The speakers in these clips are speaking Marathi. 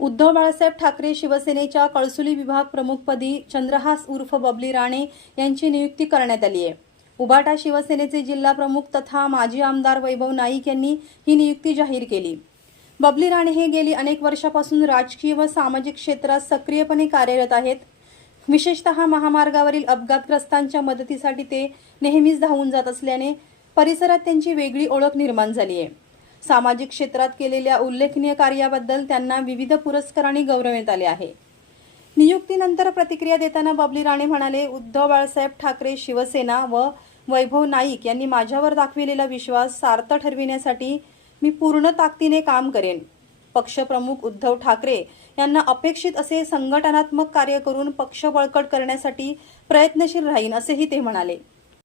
उद्धव बाळासाहेब ठाकरे शिवसेनेच्या कळसुली विभाग प्रमुखपदी चंद्रहास उर्फ बबली राणे यांची नियुक्ती करण्यात आली आहे। उबाटा शिवसेनेचे जिल्हा प्रमुख तथा माजी आमदार वैभव नाईक यांनी ही नियुक्ती जाहीर केली। बबली राणे हे गेली अनेक वर्षापासून राजकीय व सामाजिक क्षेत्रात सक्रियपणे कार्यरत आहेत। विशेषतः महामार्गावरील अपघातग्रस्तांच्या मदतीसाठी ते नेहमीच धावून जात असल्याने परिसरात त्यांची वेगळी ओळख निर्माण झाली आहे। सामाजिक क्षेत्रात केलेल्या उल्लेखनीय कार्याबद्दल त्यांना विविध पुरस्कारांनी गौरवण्यात आले आहे। नियुक्तीनंतर प्रतिक्रिया देताना बबली राणे म्हणाले, उद्धव बाळासाहेब ठाकरे शिवसेना व वैभव नाईक यांनी माझ्यावर दाखविलेला विश्वास सार्थ ठरविण्यासाठी मी पूर्ण ताकदीने काम करेन। पक्षप्रमुख उद्धव ठाकरे यांना अपेक्षित असे संघटनात्मक कार्य करून पक्ष बळकट करण्यासाठी प्रयत्नशील राहीन असेही ते म्हणाले।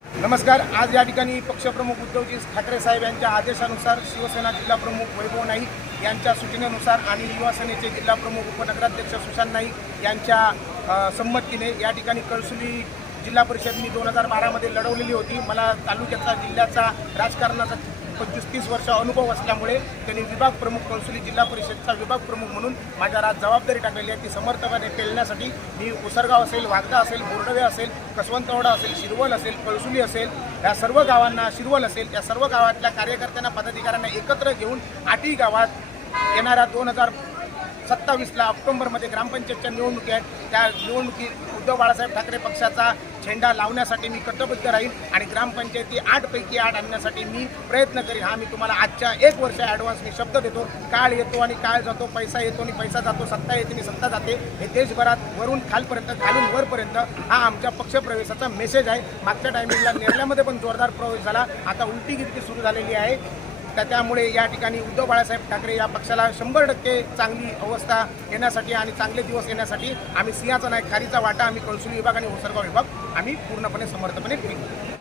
नमस्कार। आज या ठिकाणी पक्षप्रमुख उद्धवजी ठाकरे साहेब यांच्या आदेशानुसार शिवसेना जिल्हा प्रमुख वैभव नाईक यांच्या सूचनेनुसार आणि युवा सेनेचे जिल्हा प्रमुख उपनगराध्यक्ष सुशांत नाईक यांच्या संमतीने या ठिकाणी कळसुली जिल्हा परिषद मी 2012 मध्ये लढवलेली होती। मला तालुक्याचा जिल्ह्याचा राजकारणाचा 25-30 वर्ष अनुभव असल्यामुळे त्यांनी विभाग प्रमुख कळसुली जिल्हा परिषदचा विभाग प्रमुख म्हणून माझ्यावर आज जबाबदारी टाकलेली आहे। ती समर्थपणे पेलण्यासाठी मी उसरगाव असेल, वाघदा असेल, बोर्डवे असेल, कसवंतवाडा असेल, शिरवल असेल, कळसुली असेल, या सर्व गावांना शिरवल असेल, या सर्व गावातल्या कार्यकर्त्यांना पदाधिकाऱ्यांना एकत्र घेऊन आठही गावात येणाऱ्या 2027 ऑक्टोबरमध्ये ग्रामपंचायतच्या निवडणुकी आहेत। त्या निवडणुकीत उद्धव बाळासाहेब ठाकरे पक्षाचा झेंडा लावण्यासाठी मी कटिबद्ध राहील आणि ग्रामपंचायती 8 पैकी 8 आणण्यासाठी मी प्रयत्न करीन। हा मी तुम्हाला आजच्या 1 वर्ष ॲडव्हान्स मी शब्द देतो। काळ येतो आणि काळ जातो, पैसा येतो आणि पैसा जातो, सत्ता येते आणि सत्ता जाते। हे देशभरात वरून खालपर्यंत, खालून वरपर्यंत हा आमच्या पक्षप्रवेशाचा मेसेज आहे। मागच्या टायमिंगला नेरल्यामध्ये पण जोरदार प्रवेश झाला, आता उलटी गिरती सुरू झालेली आहे। त्यामुळे या ठिकाणी उद्धव बाळासाहेब ठाकरे या पक्षाला 100% चांगली अवस्था येण्यासाठी आणि चांगले दिवस येण्यासाठी आम्ही सिंहाचा नाही खारीचा वाटा आम्ही कळसुली विभाग आणि उसरगाव विभाग आम्ही पूर्णपणे समर्थपणे घेऊ।